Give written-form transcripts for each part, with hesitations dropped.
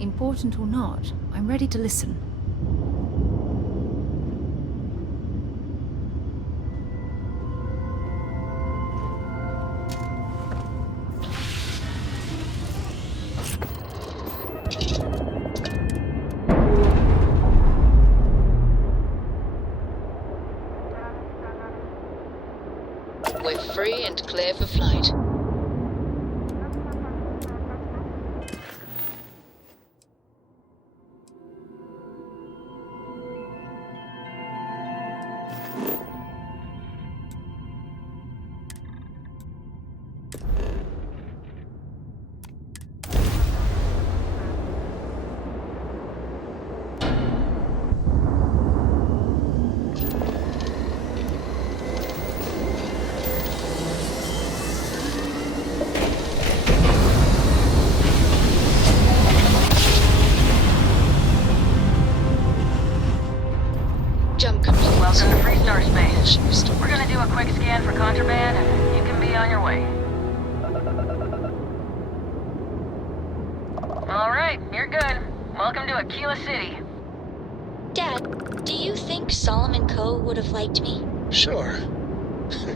Important or not, I'm ready to listen. We're free and clear for flight. Welcome to Freestar Space. We're gonna do a quick scan for contraband, and you can be on your way. Alright, you're good. Welcome to Akila City. Dad, do you think Solomon Coe would have liked me? Sure.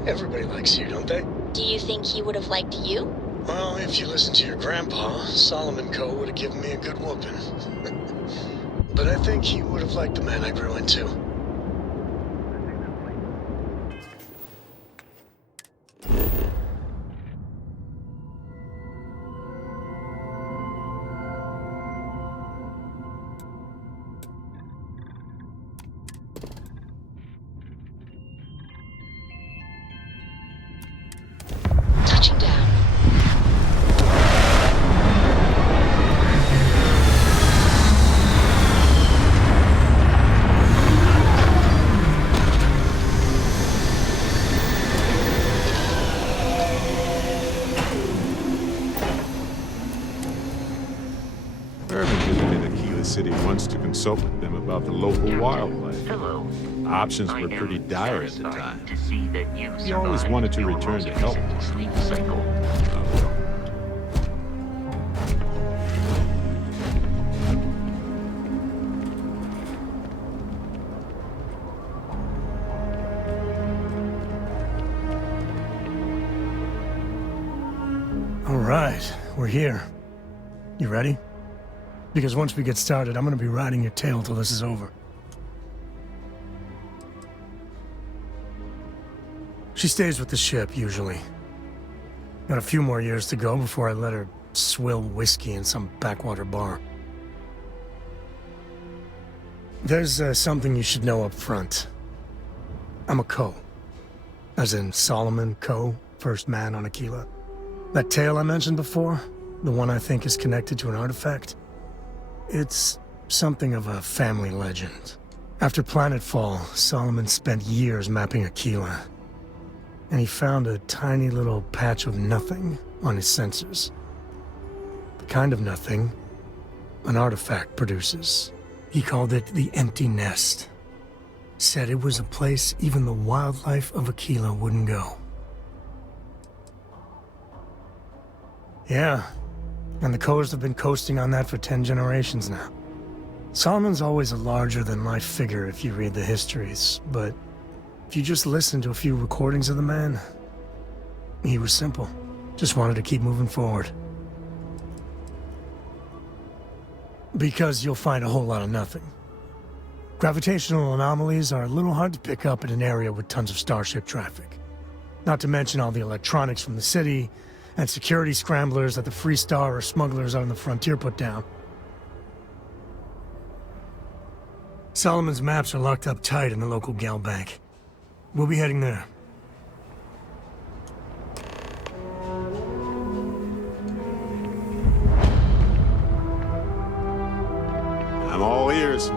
Everybody likes you, don't they? Do you think he would have liked you? Well, if you listen to your grandpa, Solomon Coe would have given me a good whooping. But I think he would have liked the man I grew into. Touching down. Irvin visited Akila City once to consult with them about the local wildlife. Hello. Options I were am pretty dire at the satisfied time. to see that you He always survived wanted to your return most to help. recent sleep cycle. All right, we're here. You ready? Because once we get started, I'm gonna be riding your tail till this is over. She stays with the ship, usually. Got a few more years to go before I let her swill whiskey in some backwater bar. There's something you should know up front. I'm a Coe. As in Solomon Coe, first man on Akila. That tale I mentioned before, the one I think is connected to an artifact, it's something of a family legend. After planetfall, Solomon spent years mapping Akila, and he found a tiny little patch of nothing on his sensors. The kind of nothing an artifact produces. He called it the Empty Nest. Said it was a place even the wildlife of Akila wouldn't go. Yeah, and the Coes have been coasting on that for 10 generations now. Solomon's always a larger-than-life figure if you read the histories, but if you just listen to a few recordings of the man, he was simple. Just wanted to keep moving forward. Because you'll find a whole lot of nothing. Gravitational anomalies are a little hard to pick up in an area with tons of starship traffic. Not to mention all the electronics from the city, and security scramblers that the Freestar or smugglers on the frontier put down. Solomon's maps are locked up tight in the local GalBank. We'll be heading there. I'm all ears.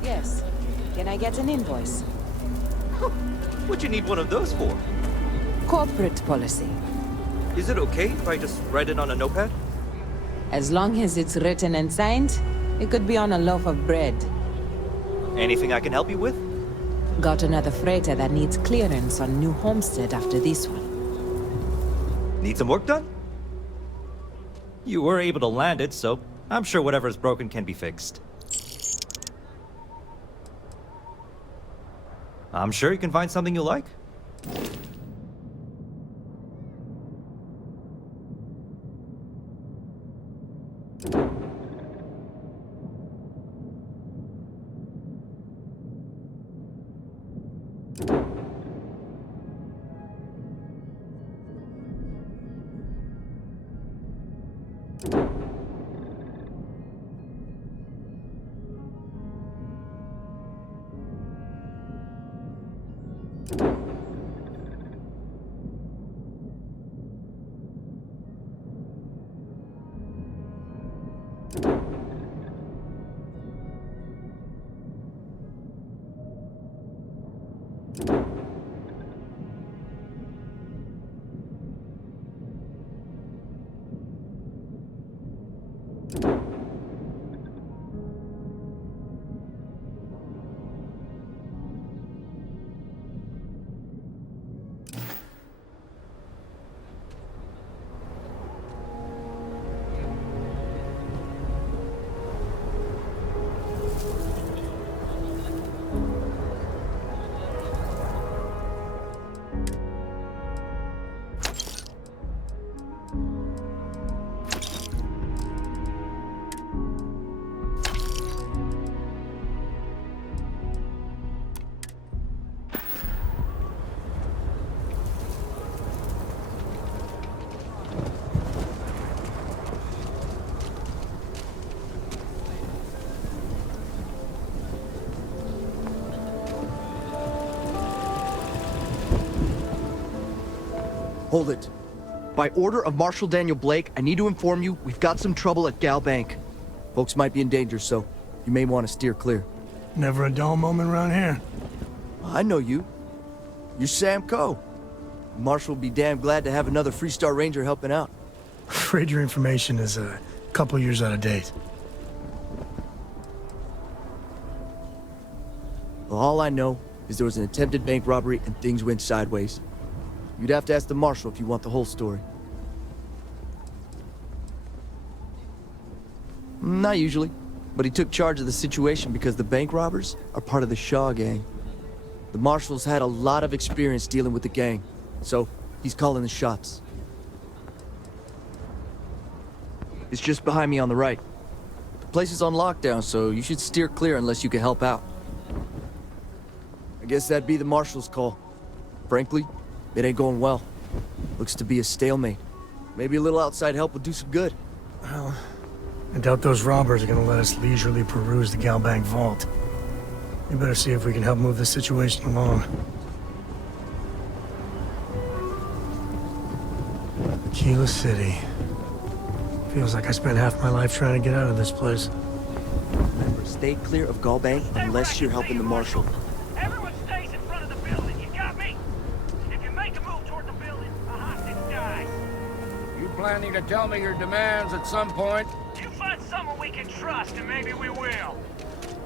Yes. Can I get an invoice? What'd you need one of those for? Corporate policy. Is it okay if I just write it on a notepad? As long as it's written and signed, it could be on a loaf of bread. Anything I can help you with? Got another freighter that needs clearance on New Homestead after this one. Need some work done? You were able to land it, so I'm sure whatever's broken can be fixed. I'm sure you can find something you like. Hold it. By order of Marshal Daniel Blake, I need to inform you we've got some trouble at GalBank. Folks might be in danger, so you may want to steer clear. Never a dull moment around here. I know you. You're Sam Coe. Marshal will be damn glad to have another Freestar Ranger helping out. Afraid your information is a couple years out of date. Well, all I know is there was an attempted bank robbery and things went sideways. You'd have to ask the Marshal if you want the whole story. Not usually, but he took charge of the situation because the bank robbers are part of the Shaw gang. The Marshal's had a lot of experience dealing with the gang, so he's calling the shots. It's just behind me on the right. The place is on lockdown, so you should steer clear unless you can help out. I guess that'd be the Marshal's call. Frankly, it ain't going well. Looks to be a stalemate. Maybe a little outside help would do some good. Well, I doubt those robbers are gonna let us leisurely peruse the GalBank vault. We better see if we can help move this situation along. Akila City. Feels like I spent half my life trying to get out of this place. Remember, stay clear of GalBank unless you're helping the Marshal. Everyone stays in front of the building, you got me? If you make a move toward the building, a hostage dies. You planning to tell me your demands at some point? You find someone we can trust, and maybe we will.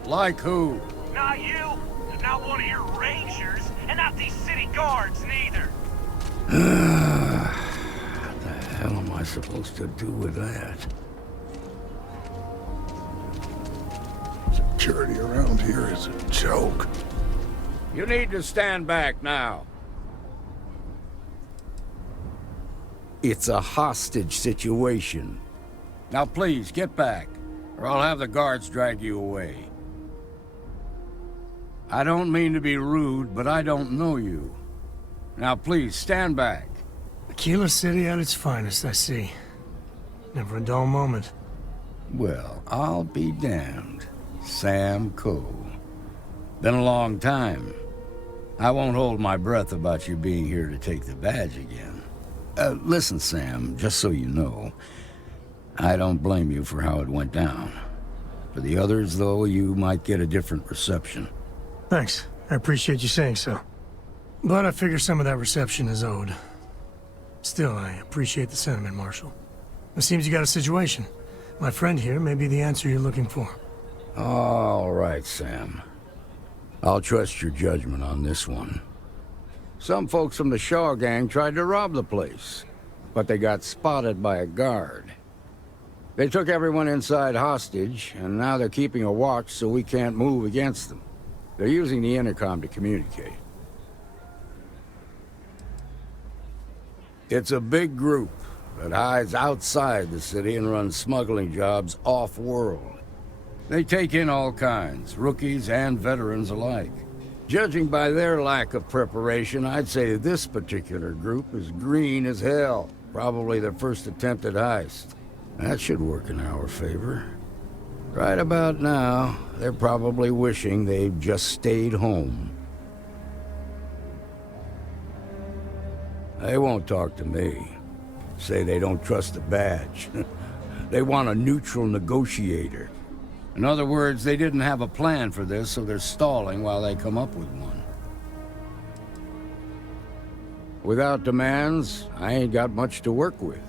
Like who? Not you, not one of your rangers, and not these city guards, neither. What the hell am I supposed to do with that? Security around here is a joke. You need to stand back now. It's a hostage situation. Now please, get back, or I'll have the guards drag you away. I don't mean to be rude, but I don't know you. Now please, stand back. Akila City at its finest, I see. Never a dull moment. Well, I'll be damned. Sam Coe. Been a long time. I won't hold my breath about you being here to take the badge again. Listen, Sam, just so you know, I don't blame you for how it went down. For the others, though, you might get a different reception. Thanks. I appreciate you saying so. But I figure some of that reception is owed. Still, I appreciate the sentiment, Marshal. It seems you got a situation. My friend here may be the answer you're looking for. All right, Sam. I'll trust your judgment on this one. Some folks from the Shaw gang tried to rob the place, but they got spotted by a guard. They took everyone inside hostage, and now they're keeping a watch so we can't move against them. They're using the intercom to communicate. It's a big group that hides outside the city and runs smuggling jobs off-world. They take in all kinds, rookies and veterans alike. Judging by their lack of preparation, I'd say this particular group is green as hell. Probably their first attempt at heist. That should work in our favor. Right about now, they're probably wishing they'd just stayed home. They won't talk to me. Say they don't trust the badge. They want a neutral negotiator. In other words, they didn't have a plan for this, so they're stalling while they come up with one. Without demands, I ain't got much to work with.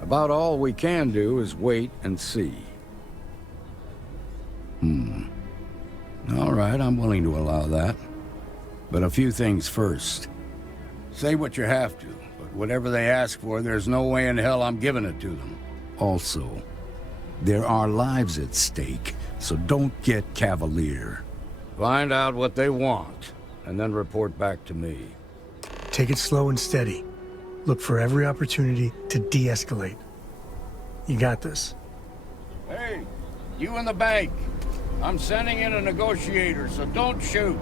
About all we can do is wait and see. All right, I'm willing to allow that. But a few things first. Say what you have to, but whatever they ask for, there's no way in hell I'm giving it to them. Also, there are lives at stake, so don't get cavalier. Find out what they want, and then report back to me. Take it slow and steady. Look for every opportunity to de-escalate. You got this. Hey, you in the bank. I'm sending in a negotiator, so don't shoot.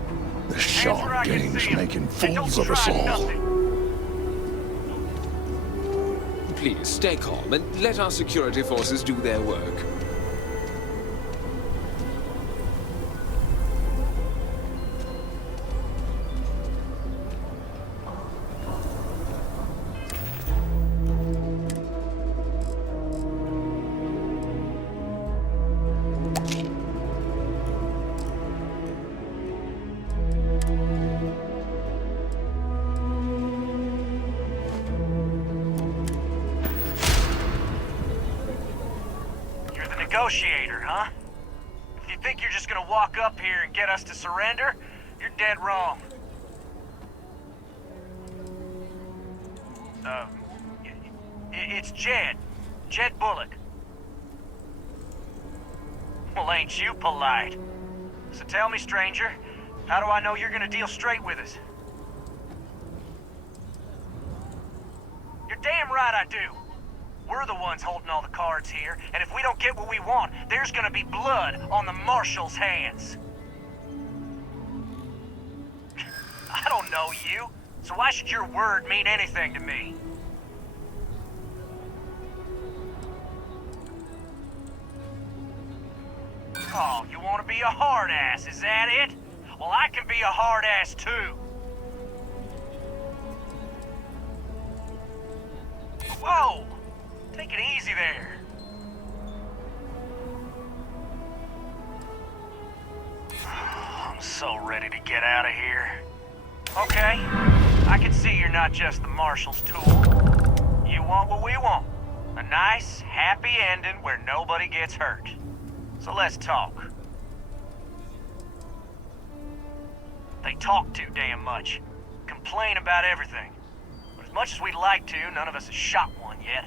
The Shaw gang's making fools of us all. Please, stay calm and let our security forces do their work. Negotiator, huh? If you think you're just gonna walk up here and get us to surrender, you're dead wrong. It's Jed. Jed Bullock. Well, ain't you polite? So tell me, stranger, how do I know you're gonna deal straight with us? You're damn right I do. We're the ones holding all the cards here, and if we don't get what we want, there's gonna be blood on the Marshal's hands. I don't know you, so why should your word mean anything to me? Oh, you want to be a hard ass, is that it? Well, I can be a hard ass too. Whoa! Take it easy there. I'm so ready to get out of here. Okay, I can see you're not just the Marshal's tool. You want what we want. A nice, happy ending where nobody gets hurt. So let's talk. They talk too damn much. Complain about everything. But as much as we'd like to, none of us has shot one yet.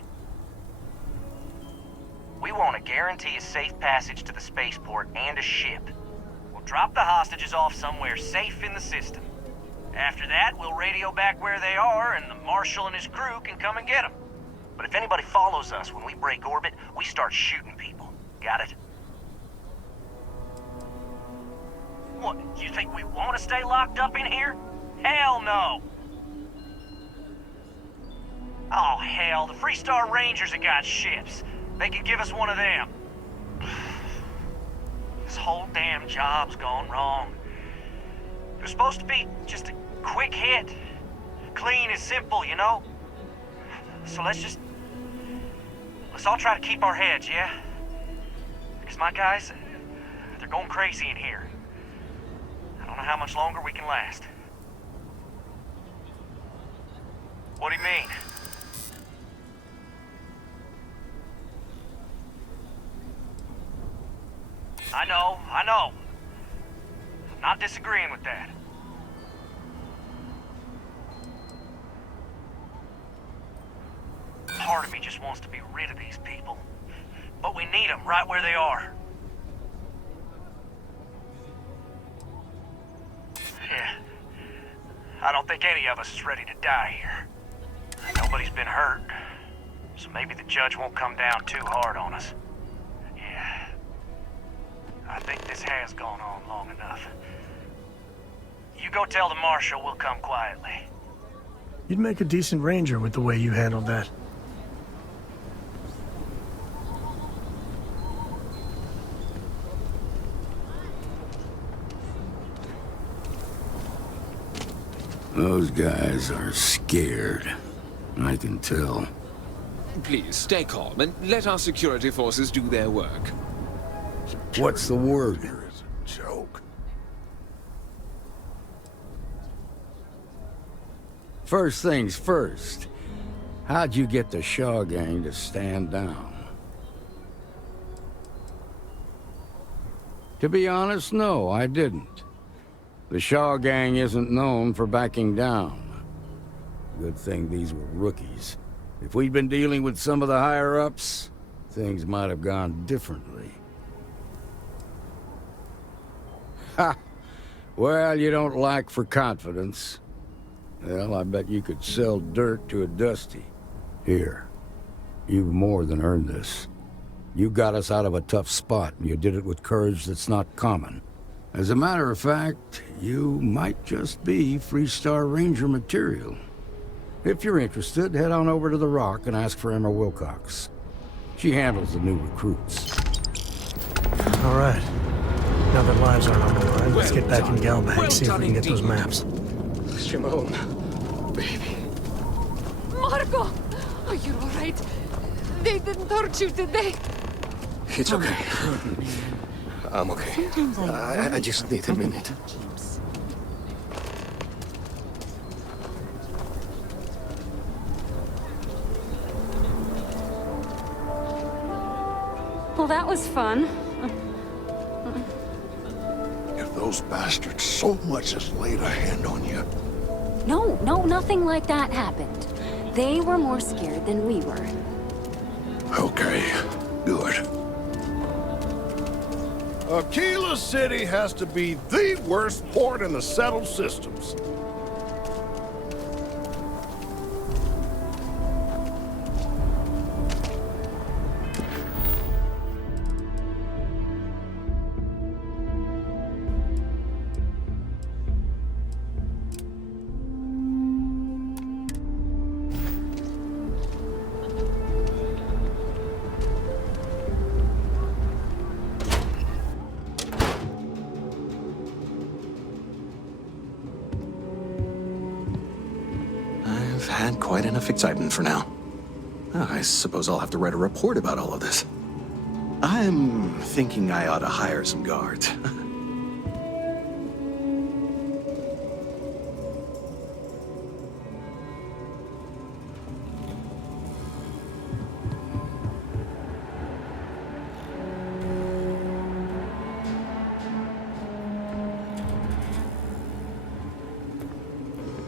We want to guarantee a safe passage to the spaceport and a ship. We'll drop the hostages off somewhere safe in the system. After that, we'll radio back where they are, and the Marshal and his crew can come and get them. But if anybody follows us when we break orbit, we start shooting people. Got it? What, you think we want to stay locked up in here? Hell no! Oh, hell, the Freestar Rangers have got ships. They could give us one of them. This whole damn job's gone wrong. It was supposed to be just a quick hit. Clean and simple, you know? So let's all try to keep our heads, yeah? Because my guys, they're going crazy in here. I don't know much longer we can last. What do you mean? I know. I'm not disagreeing with that. Part of me just wants to be rid of these people. But we need them right where they are. Yeah. I don't think any of us is ready to die here. Nobody's been hurt, so maybe the judge won't come down too hard on us. Yeah. I think this has gone on long enough. You go tell the Marshal we'll come quietly. You'd make a decent ranger with the way you handled that. Those guys are scared. I can tell. Please, stay calm and let our security forces do their work. What's the word? Joke. First things first. How'd you get the Shaw gang to stand down? To be honest, no, I didn't. The Shaw gang isn't known for backing down. Good thing these were rookies. If we'd been dealing with some of the higher-ups, things might have gone differently. Ha! Well, you don't lack for confidence. Well, I bet you could sell dirt to a Dusty. Here, you've more than earned this. You got us out of a tough spot, and you did it with courage that's not common. As a matter of fact, you might just be Freestar Ranger material. If you're interested, head on over to the Rock and ask for Emma Wilcox. She handles the new recruits. All right. Now that lives aren't on the line, let's get back in GalBank, see if we can get those maps. Shimon, baby. Marco! Are you all right? They didn't hurt you, did they? It's okay. I'm okay. I just need a minute. Well, that was fun. If those bastards so much as laid a hand on you... No, nothing like that happened. They were more scared than we were. Okay, good. Akila City has to be the worst port in the settled systems. Had quite enough excitement for now. I suppose I'll have to write a report about all of this. I'm thinking I ought to hire some guards.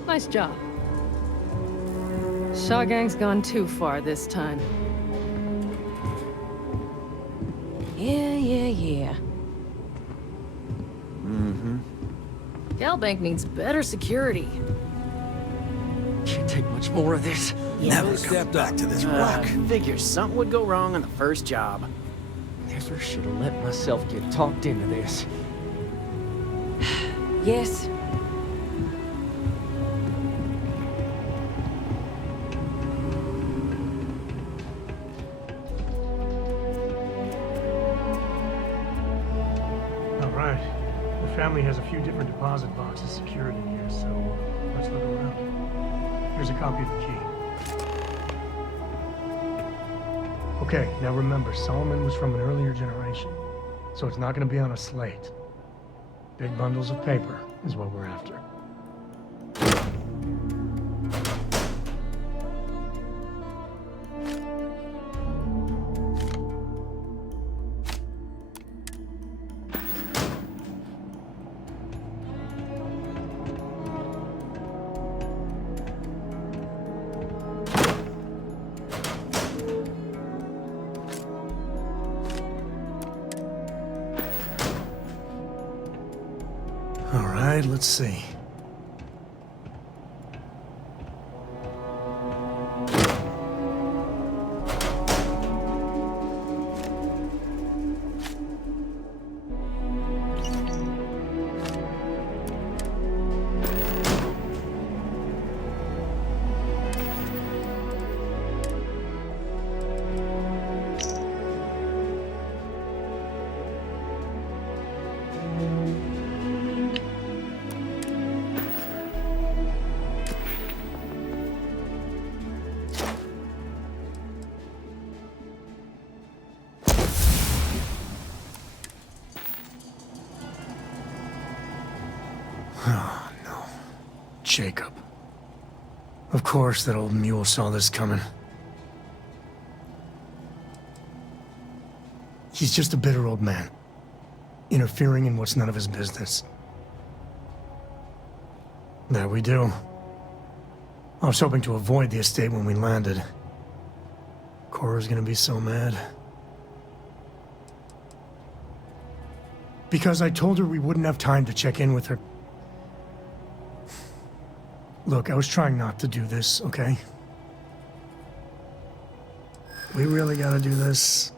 Nice job. Shaw Gang's gone too far this time. Yeah. Mm-hmm. GalBank needs better security. Can't take much more of this. Never step back to this rock. Figure something would go wrong on the first job. Never should have let myself get talked into this. Yes. Family has a few different deposit boxes secured in here, so let's look around. Here's a copy of the key. Okay, now remember, Solomon was from an earlier generation, so it's not going to be on a slate. Big bundles of paper is what we're after. All right, let's see. Oh, no. Jacob. Of course that old mule saw this coming. He's just a bitter old man, interfering in what's none of his business. There we do. I was hoping to avoid the estate when we landed. Cora's gonna be so mad. Because I told her we wouldn't have time to check in with her. Look, I was trying not to do this, okay? We really gotta do this.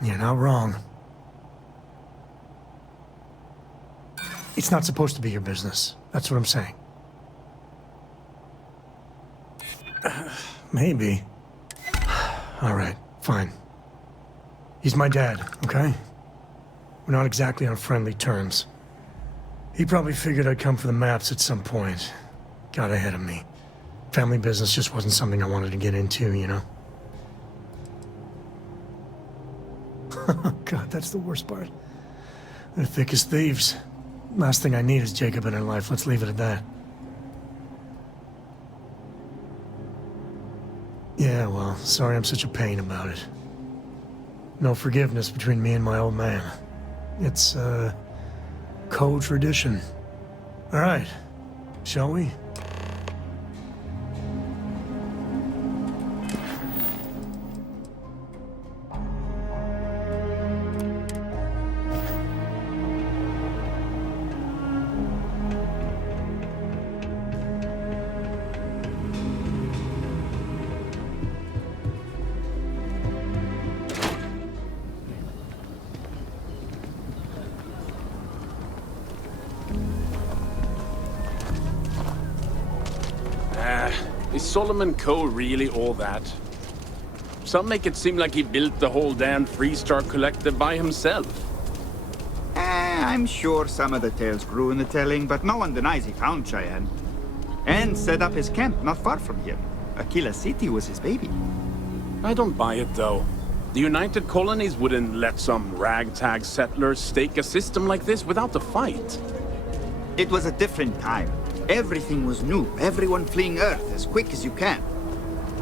You're not wrong. It's not supposed to be your business. That's what I'm saying. Maybe. All right, fine. He's my dad, okay? We're not exactly on friendly terms. He probably figured I'd come for the maps at some point. Got ahead of me. Family business just wasn't something I wanted to get into, you know? God, that's the worst part. They're thick as thieves. Last thing I need is Jacob in her life. Let's leave it at that. Yeah, well, sorry I'm such a pain about it. No forgiveness between me and my old man. It's, Coe tradition. All right, shall we? Is Solomon Coe really all that? Some make it seem like he built the whole damn Freestar Collective by himself. I'm sure some of the tales grew in the telling, but no one denies he found Cheyenne. And set up his camp not far from here. Akila City was his baby. I don't buy it, though. The United Colonies wouldn't let some ragtag settlers stake a system like this without a fight. It was a different time. Everything was new, everyone fleeing Earth as quick as you can.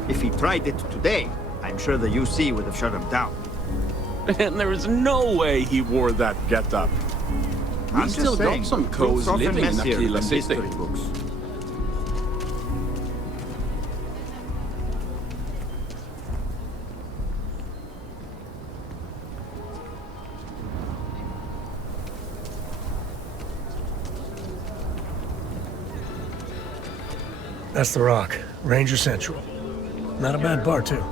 If he tried it today, I'm sure the UC would have shut him down. And there is no way he wore that getup. We still got some Coes living in Akila City. That's the Rock, Ranger Central. Not a bad bar, too.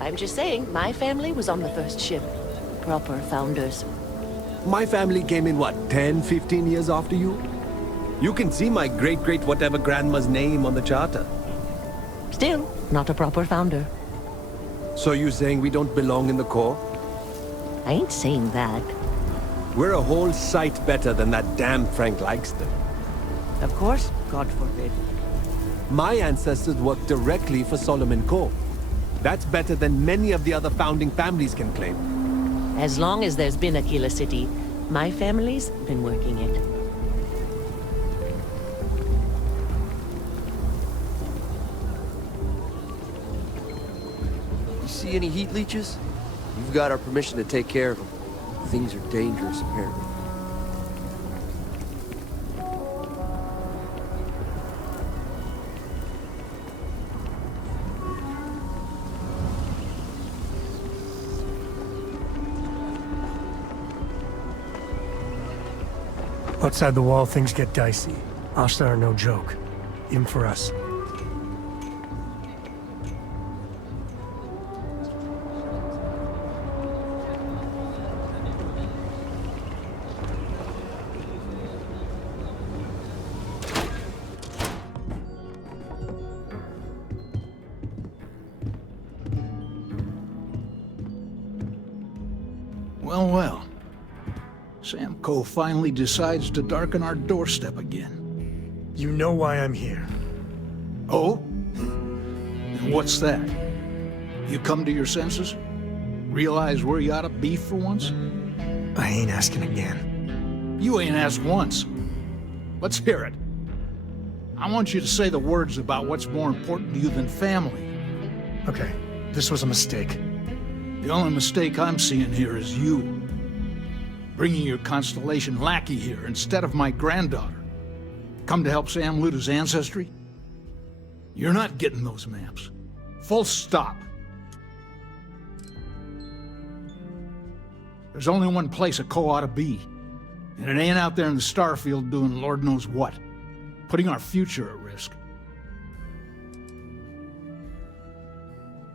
I'm just saying, my family was on the first ship. Proper founders. My family came in, what, 10, 15 years after you? You can see my great-great-whatever grandma's name on the charter. Still, not a proper founder. So you saying we don't belong in the Corps? I ain't saying that. We're a whole sight better than that damn Frank Likeston. Of course, God forbid. My ancestors worked directly for Solomon Coe. That's better than many of the other founding families can claim. As long as there's been Akila City, my family's been working it. You see any heat leeches? You've got our permission to take care of them. Things are dangerous, apparently. Outside the wall, things get dicey. Ashtar are no joke, even for us. Well, well. Sam Coe finally decides to darken our doorstep again. You know why I'm here. Oh? And what's that? You come to your senses? Realize where you ought to be for once? I ain't asking again. You ain't asked once. Let's hear it. I want you to say the words about what's more important to you than family. Okay, this was a mistake. The only mistake I'm seeing here is you. Bringing your Constellation lackey here instead of my granddaughter. Come to help Sam loot his ancestry? You're not getting those maps. Full stop. There's only one place a Coe ought to be. And it ain't out there in the Starfield doing Lord knows what. Putting our future at risk.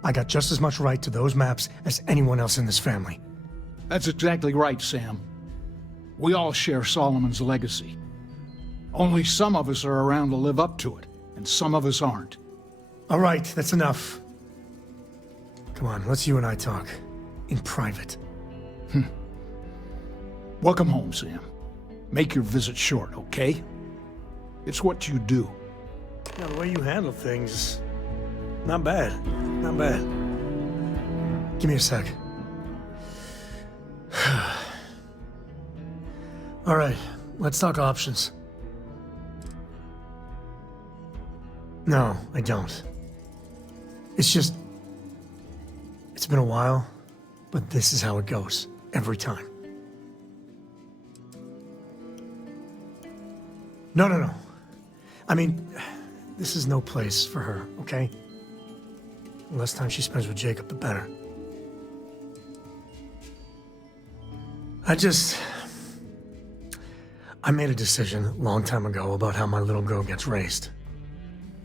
I got just as much right to those maps as anyone else in this family. That's exactly right, Sam. We all share Solomon's legacy. Only some of us are around to live up to it, and some of us aren't. All right, that's enough. Come on, let's you and I talk. In private. Welcome home, Sam. Make your visit short, okay? It's what you do. Yeah, the way you handle things, not bad. Not bad. Give me a sec. All right, let's talk options. No, I don't. It's just... It's been a while, but this is how it goes. Every time. No. I mean, this is no place for her, okay? The less time she spends with Jacob, the better. I made a decision a long time ago about how my little girl gets raised.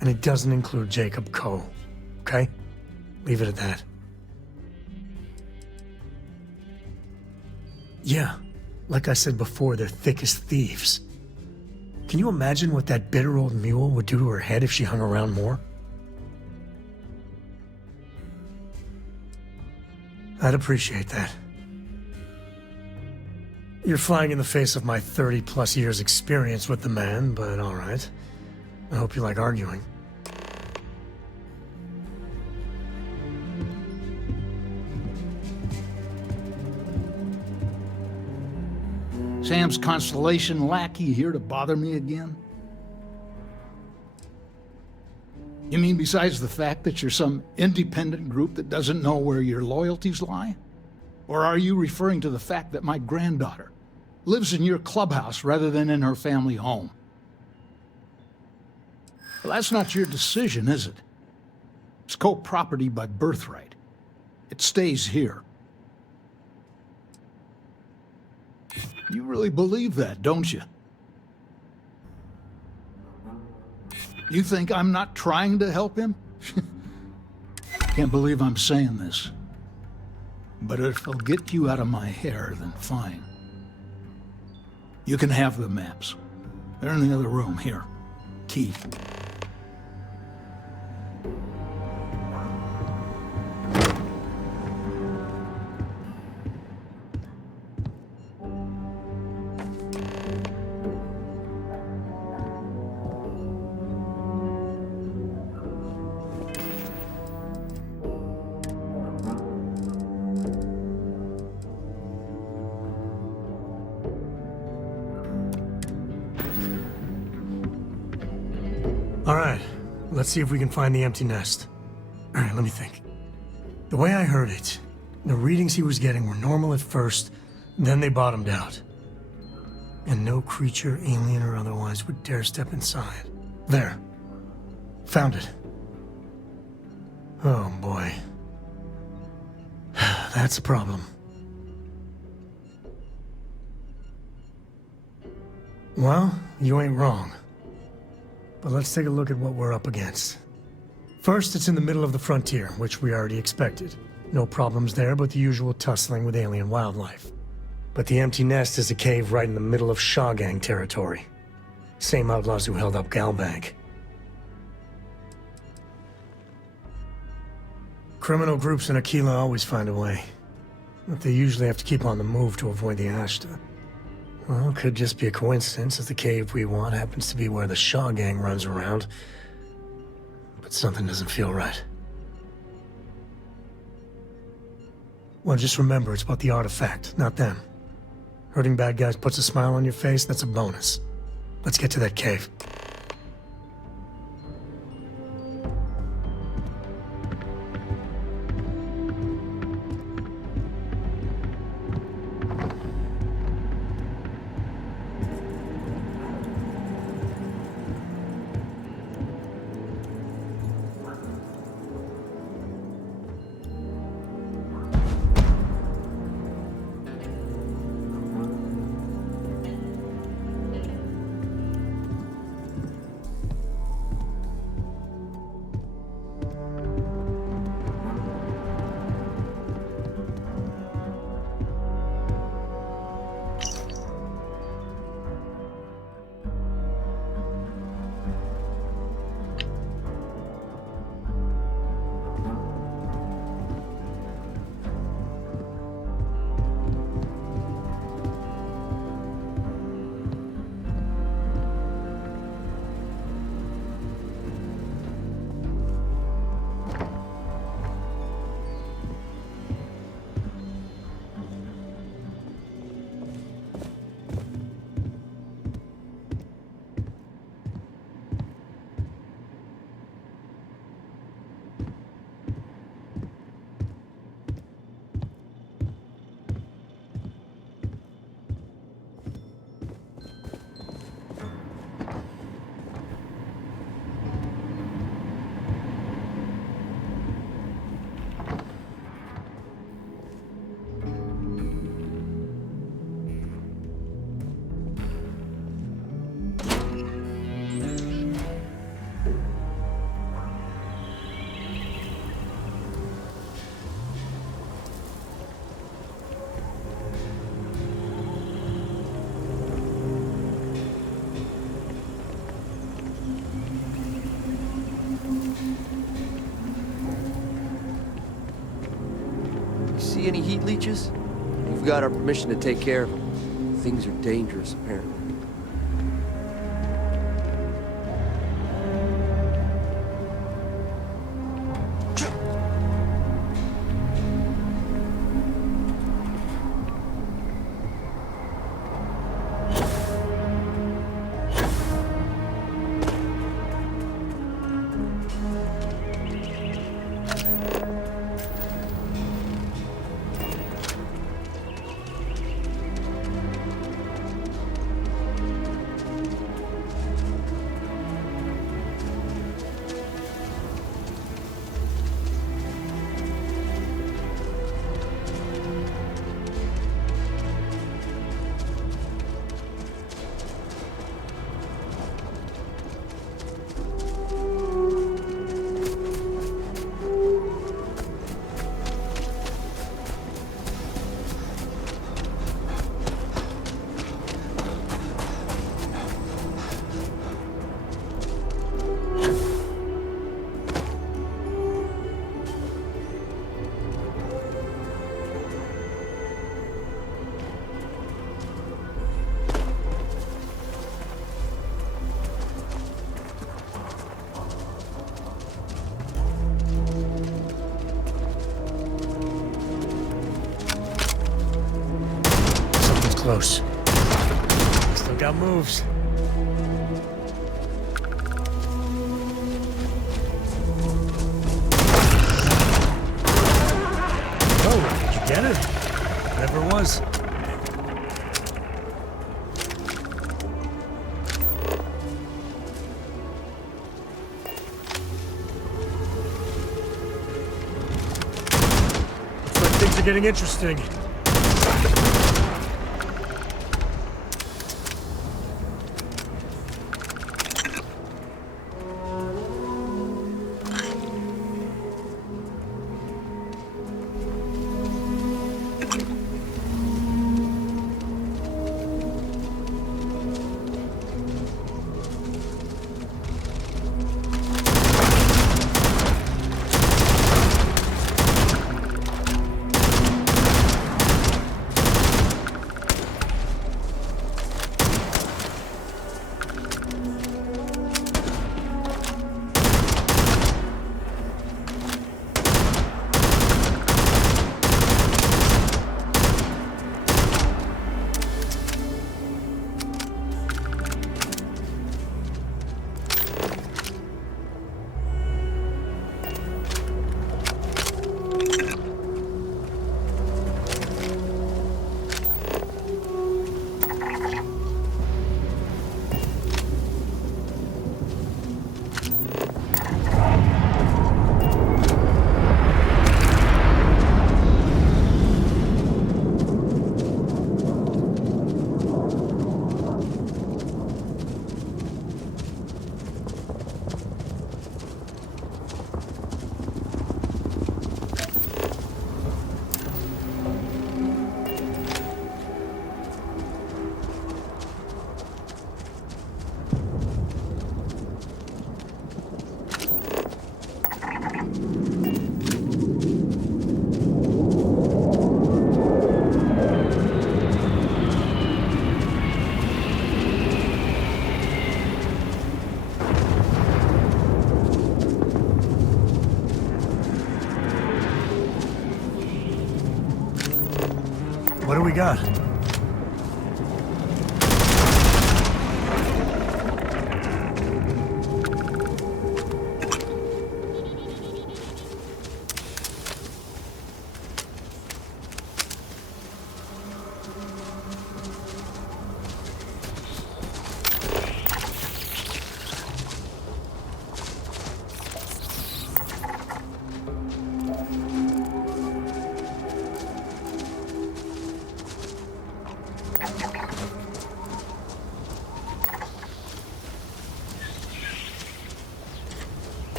And it doesn't include Jacob Coe, okay? Leave it at that. Yeah, like I said before, they're thick as thieves. Can you imagine what that bitter old mule would do to her head if she hung around more? I'd appreciate that. You're flying in the face of my 30-plus years experience with the man, but all right. I hope you like arguing. Sam's Constellation lackey here to bother me again? You mean besides the fact that you're some independent group that doesn't know where your loyalties lie? Or are you referring to the fact that my granddaughter lives in your clubhouse rather than in her family home? Well, that's not your decision, is it? It's Coe property by birthright. It stays here. You really believe that, don't you? You think I'm not trying to help him? Can't believe I'm saying this. But if it'll get you out of my hair, then fine. You can have the maps. They're in the other room, here. Key. Let's see if we can find the empty nest. Alright, let me think. The way I heard it, the readings he was getting were normal at first, then they bottomed out. And no creature, alien or otherwise, would dare step inside. There. Found it. Oh boy. That's a problem. Well, you ain't wrong. But let's take a look at what we're up against. First, it's in the middle of the frontier, which we already expected. No problems there, but the usual tussling with alien wildlife. But the empty nest is a cave right in the middle of Shawgang territory. Same outlaws who held up GalBank. Criminal groups in Akila always find a way. But they usually have to keep on the move to avoid the Ashta. Well, it could just be a coincidence that the cave we want happens to be where the Shawgang runs around. But something doesn't feel right. Well, just remember, it's about the artifact, not them. Hurting bad guys puts a smile on your face, that's a bonus. Let's get to that cave. See any heat leeches? You've got our permission to take care of them. Things are dangerous, apparently. Close. Still got moves. was? Looks like things are getting interesting. What do we got?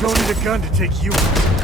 Don't need a gun to take you out.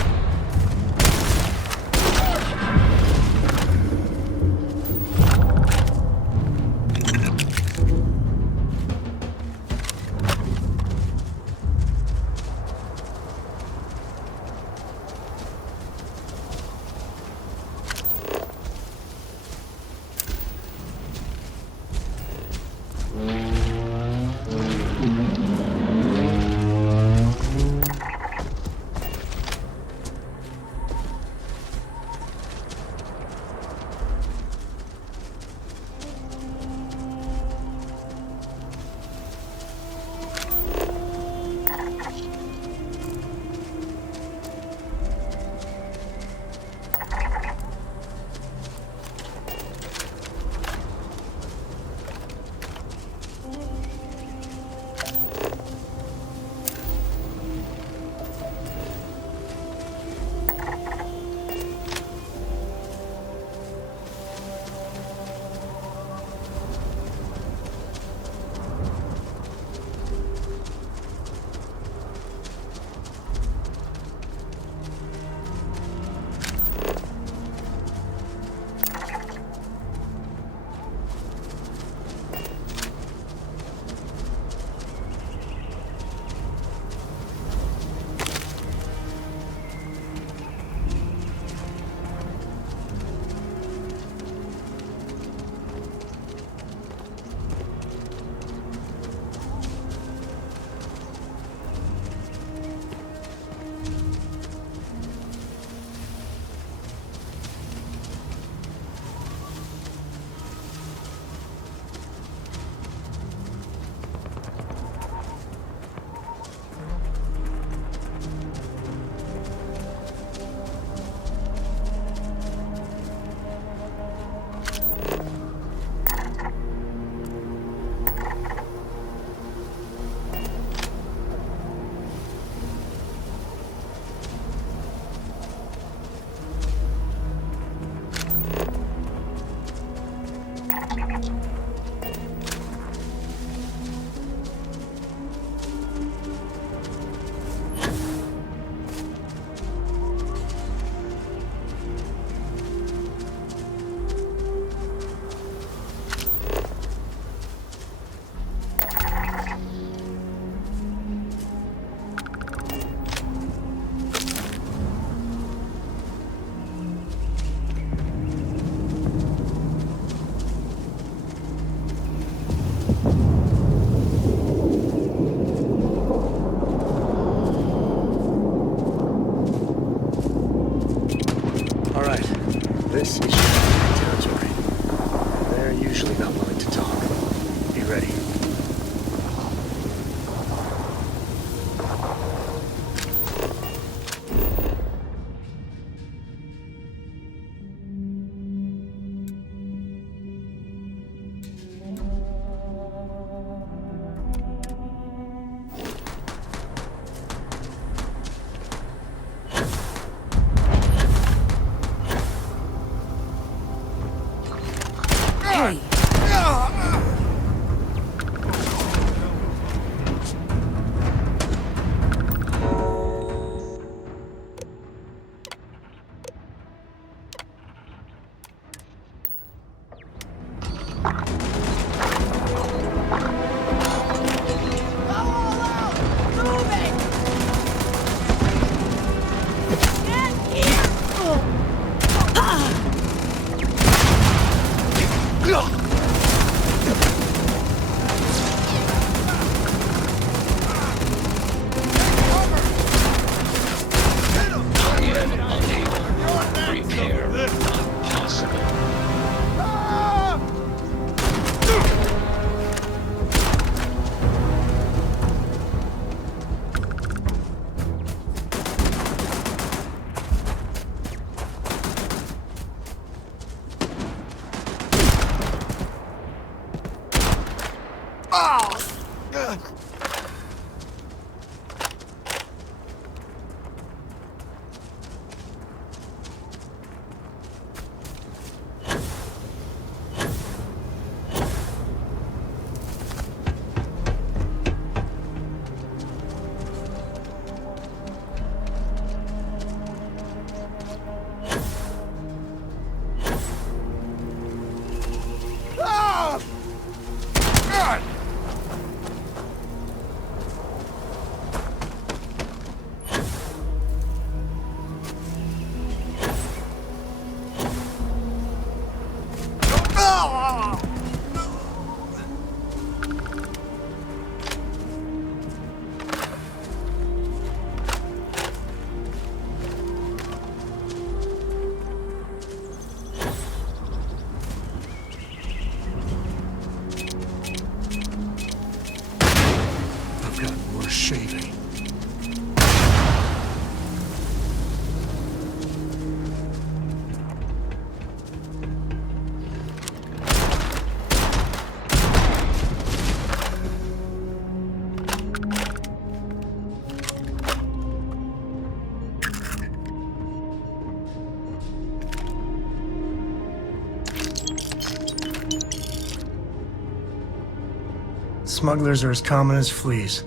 smugglers are as common as fleas.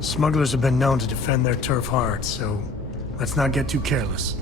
Smugglers have been known to defend their turf hard, so let's not get too careless.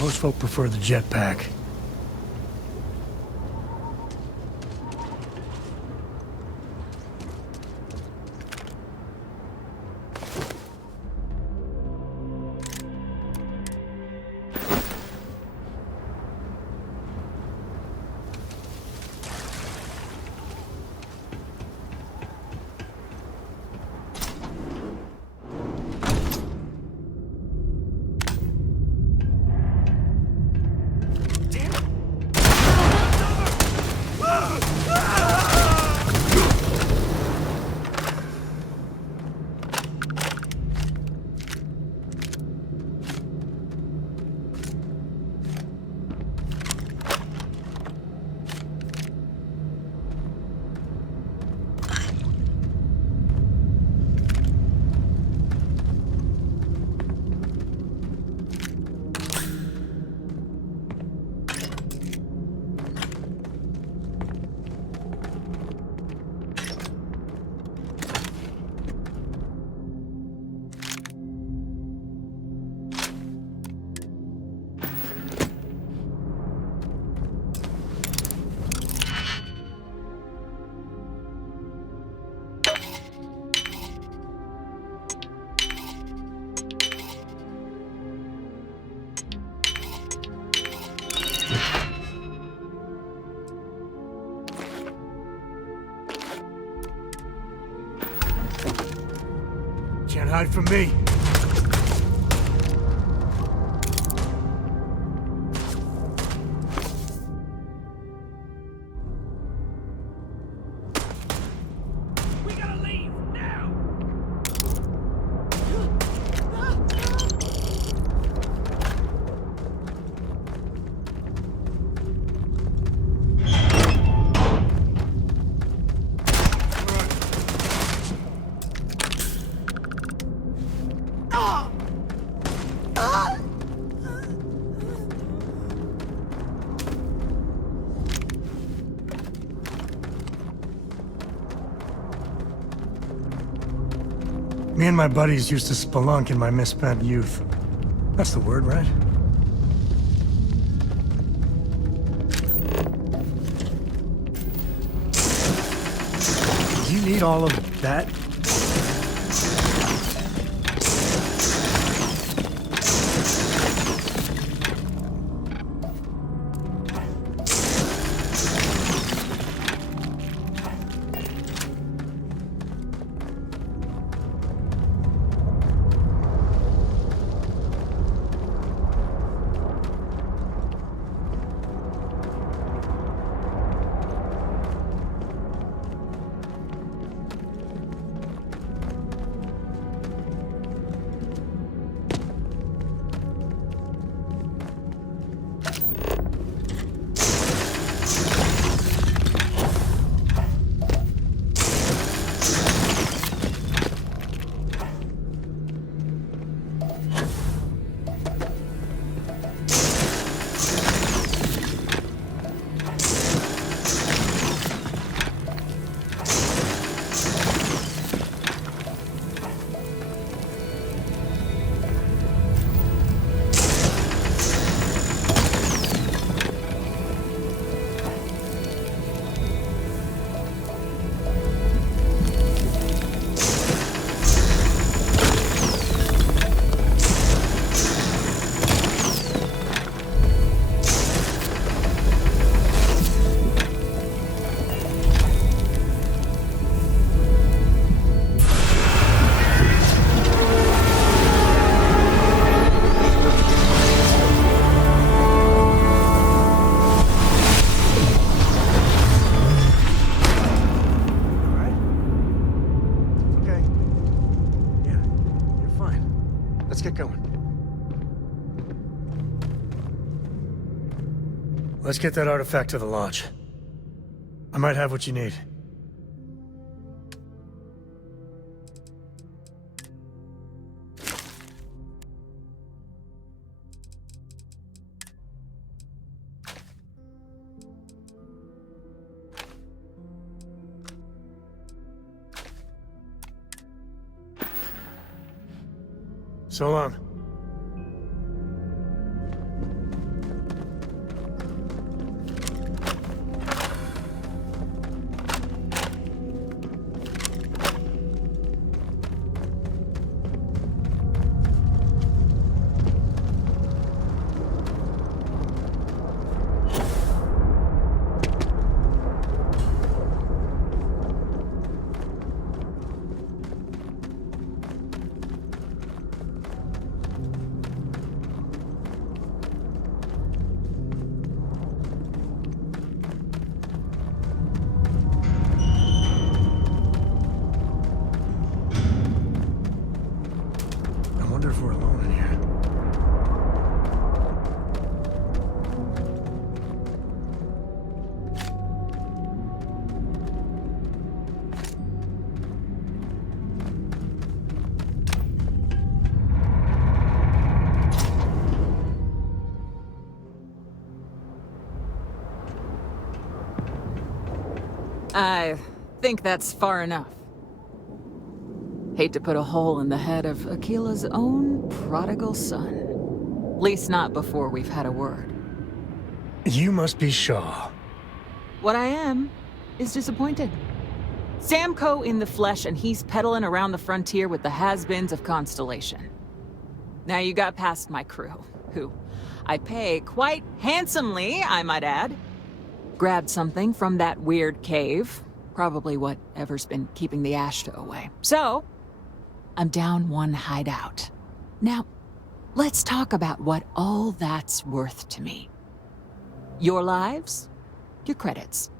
Most folk prefer the jetpack. hide from me. Me and my buddies used to spelunk in my misspent youth. That's the word, right? Do you need all of that? Let's get that artifact to the lodge. I might have what you need. So long. I think that's far enough. Hate to put a hole in the head of Akila's own prodigal son. At least not before we've had a word. You must be Shaw. What I am is disappointed. Sam Coe in the flesh, and he's peddling around the frontier with the has-beens of Constellation. Now you got past my crew, who I pay quite handsomely, I might add. Grabbed something from that weird cave. Probably whatever's been keeping the Ashta away. So, I'm down one hideout. Now, let's talk about what all that's worth to me. Your lives, your credits.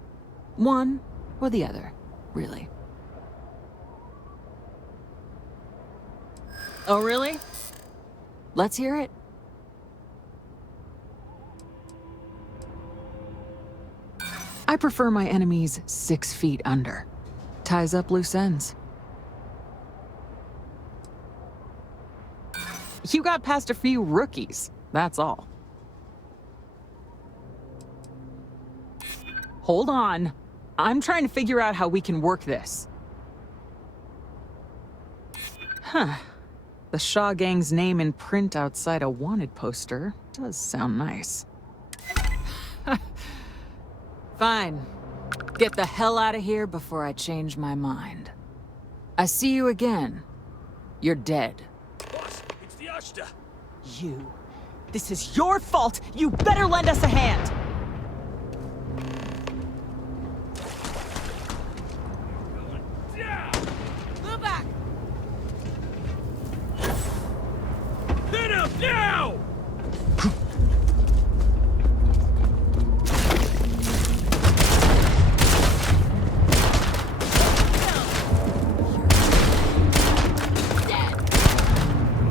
One or the other, really. Oh, really? Let's hear it. I prefer my enemies 6 feet under. Ties up loose ends. You got past a few rookies, that's all. Hold on. I'm trying to figure out how we can work this. Huh. The Shaw Gang's name in print outside a wanted poster does sound nice. Fine. Get the hell out of here before I change my mind. I see you again. You're dead. Boss, it's the Ashta. You. This is your fault! You better lend us a hand! Move back! Hit him now!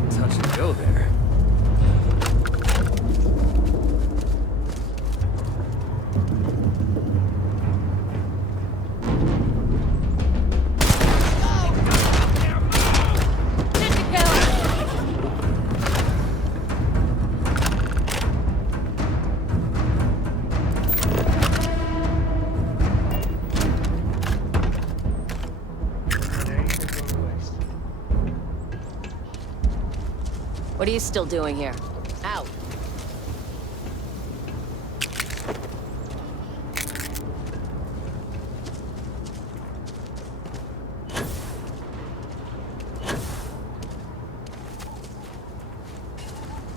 Touch and go there. What are you still doing here? Out.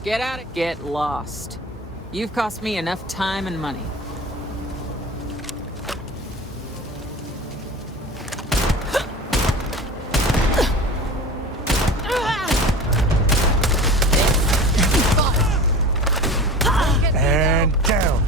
Get out of get lost. You've cost me enough time and money. And down.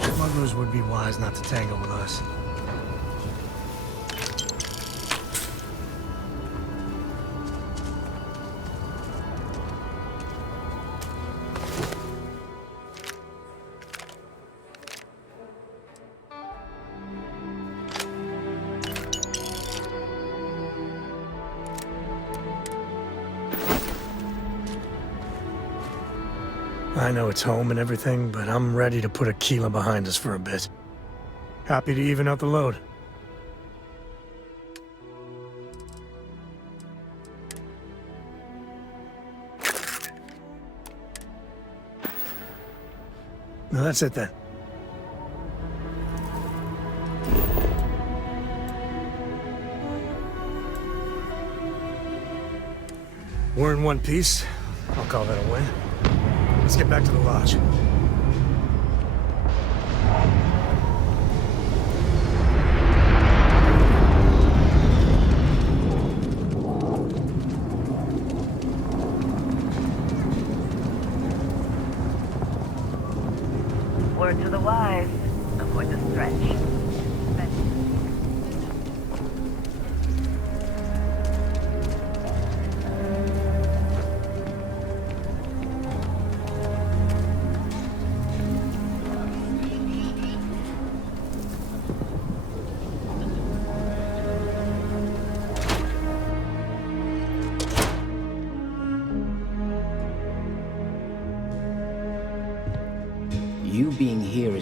Smugglers would be wise not to tangle with us. I know it's home and everything, but I'm ready to put Akila behind us for a bit. Happy to even out the load. No, that's it then. We're in one piece. I'll call that a win. Let's get back to the lodge. Word to the wise, avoid the stretch.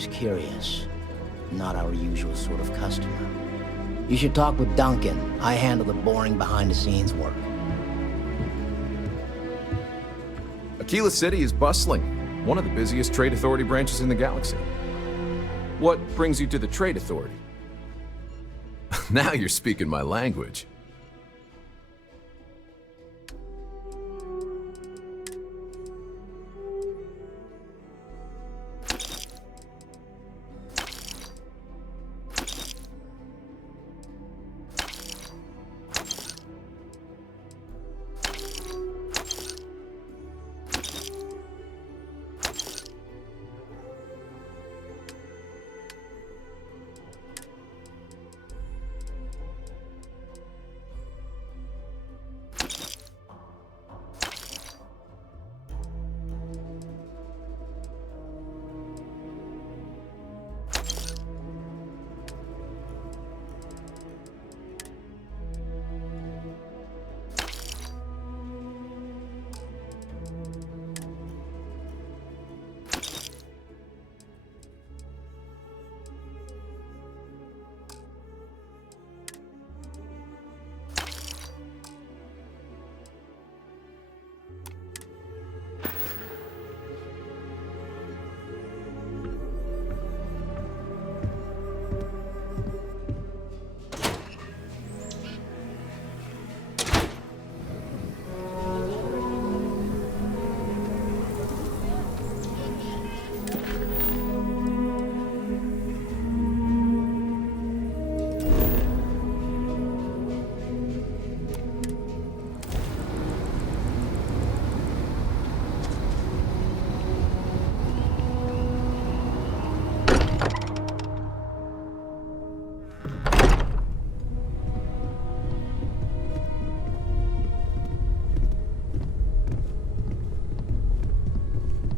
looks curious. Not our usual sort of customer. You should talk with Duncan. I handle the boring behind-the-scenes work. Akila City is bustling, one of the busiest trade authority branches in the galaxy. What brings you to the trade authority? Now you're speaking my language.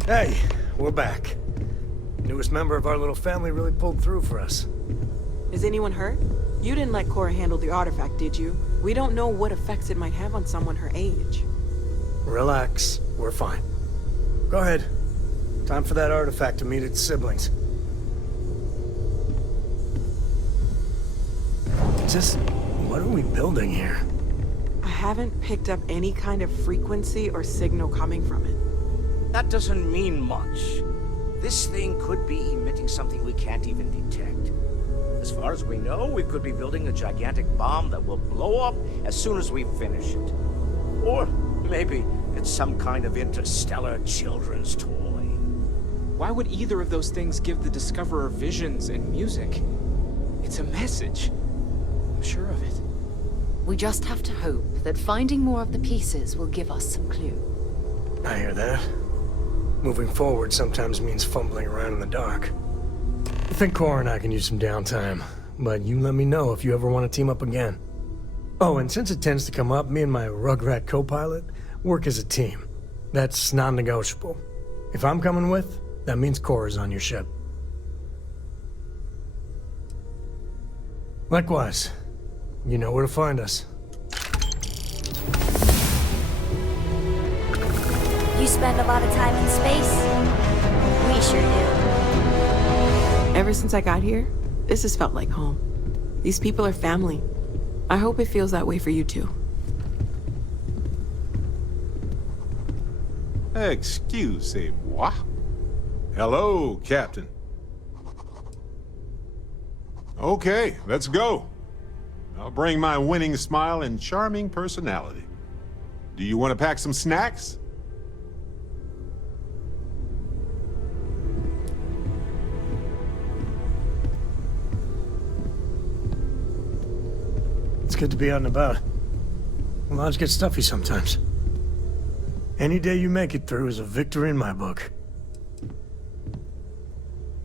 Hey, we're back. Newest member of our little family really pulled through for us. Is anyone hurt? You didn't let Cora handle the artifact, did you? We don't know what effects it might have on someone her age. Relax, we're fine. Go ahead. Time for that artifact to meet its siblings. Just, what are we building here? I haven't picked up any kind of frequency or signal coming from it. That doesn't mean much. This thing could be emitting something we can't even detect. As far as we know, we could be building a gigantic bomb that will blow up as soon as we finish it. Or maybe it's some kind of interstellar children's toy. Why would either of those things give the Discoverer visions and music? It's a message. I'm sure of it. We just have to hope that finding more of the pieces will give us some clue. I hear that. Moving forward sometimes means fumbling around in the dark. I think Cora and I can use some downtime, but you let me know if you ever want to team up again. Oh, and since it tends to come up, me and my Rugrat co-pilot work as a team. That's non-negotiable. If I'm coming with, that means Cora's on your ship. Likewise, you know where to find us. You spend a lot of time in space? We sure do. Ever since I got here, this has felt like home. These people are family. I hope it feels that way for you too. Excusez-moi. Hello, Captain. Okay, let's go. I'll bring my winning smile and charming personality. Do you want to pack some snacks? It's good to be out and about. The lodge gets stuffy sometimes. Any day you make it through is a victory in my book.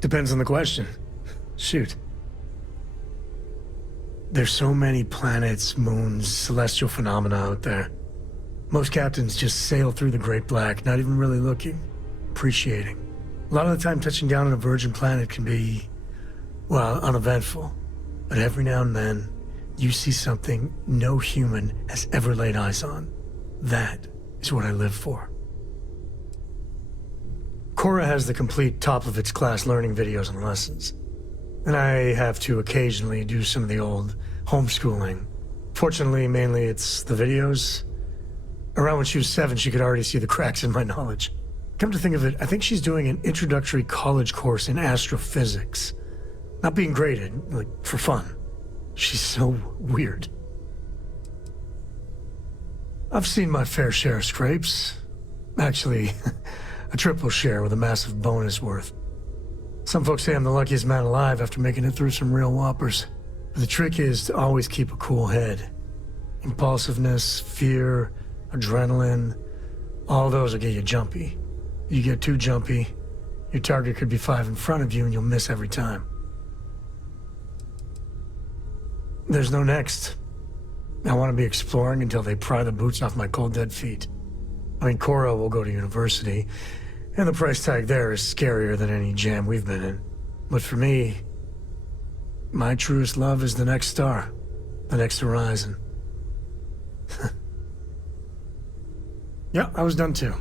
Depends on the question. Shoot. There's so many planets, moons, celestial phenomena out there. Most captains just sail through the Great Black, not even really looking, appreciating. A lot of the time touching down on a virgin planet can be, well, uneventful. But every now and then, you see something no human has ever laid eyes on. That is what I live for. Cora has the complete top-of-its-class learning videos and lessons. And I have to occasionally do some of the old homeschooling. Fortunately, mainly it's the videos. Around when she was 7, she could already see the cracks in my knowledge. Come to think of it, I think she's doing an introductory college course in astrophysics. Not being graded, like, for fun. She's so weird. I've seen my fair share of scrapes. Actually, a triple share with a massive bonus worth. Some folks say I'm the luckiest man alive after making it through some real whoppers. But the trick is to always keep a cool head. Impulsiveness, fear, adrenaline, all those will get you jumpy. You get too jumpy, your target could be 5 in front of you and you'll miss every time. There's no next. I want to be exploring until they pry the boots off my cold dead feet. I mean, Cora will go to university, and the price tag there is scarier than any jam we've been in. But for me, my truest love is the next star, the next horizon. Yeah, I was done too.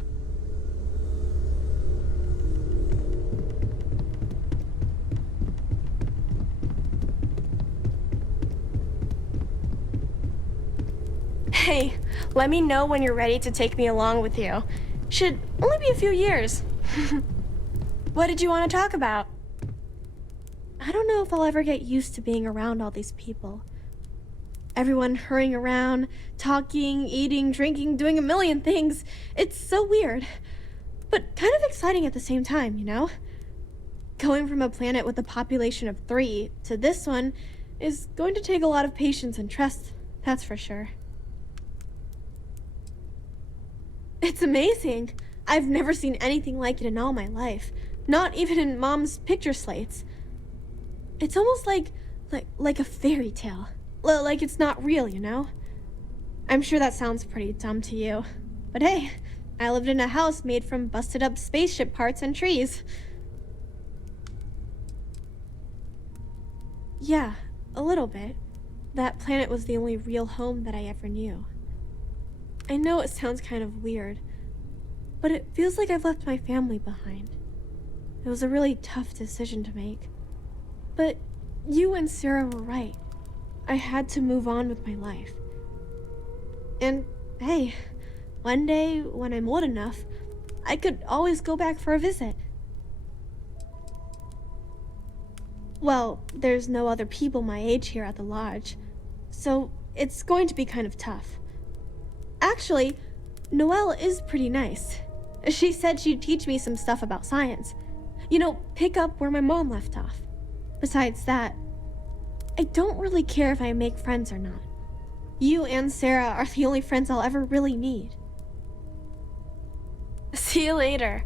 Hey, let me know when you're ready to take me along with you. Should only be a few years. What did you want to talk about? I don't know if I'll ever get used to being around all these people. Everyone hurrying around, talking, eating, drinking, doing a million things. It's so weird, but kind of exciting at the same time, you know? Going from a planet with a population of 3 to this one is going to take a lot of patience and trust, that's for sure. It's amazing. I've never seen anything like it in all my life. Not even in Mom's picture slates. It's almost like a fairy tale. Like it's not real, you know? I'm sure that sounds pretty dumb to you. But hey, I lived in a house made from busted up spaceship parts and trees. Yeah, a little bit. That planet was the only real home that I ever knew. I know it sounds kind of weird, but it feels like I've left my family behind. It was a really tough decision to make. But you and Sarah were right. I had to move on with my life. And hey, one day when I'm old enough, I could always go back for a visit. Well, there's no other people my age here at the lodge, so it's going to be kind of tough. Actually, Noelle is pretty nice. She said she'd teach me some stuff about science. You know, pick up where my mom left off. Besides that, I don't really care if I make friends or not. You and Sarah are the only friends I'll ever really need. See you later.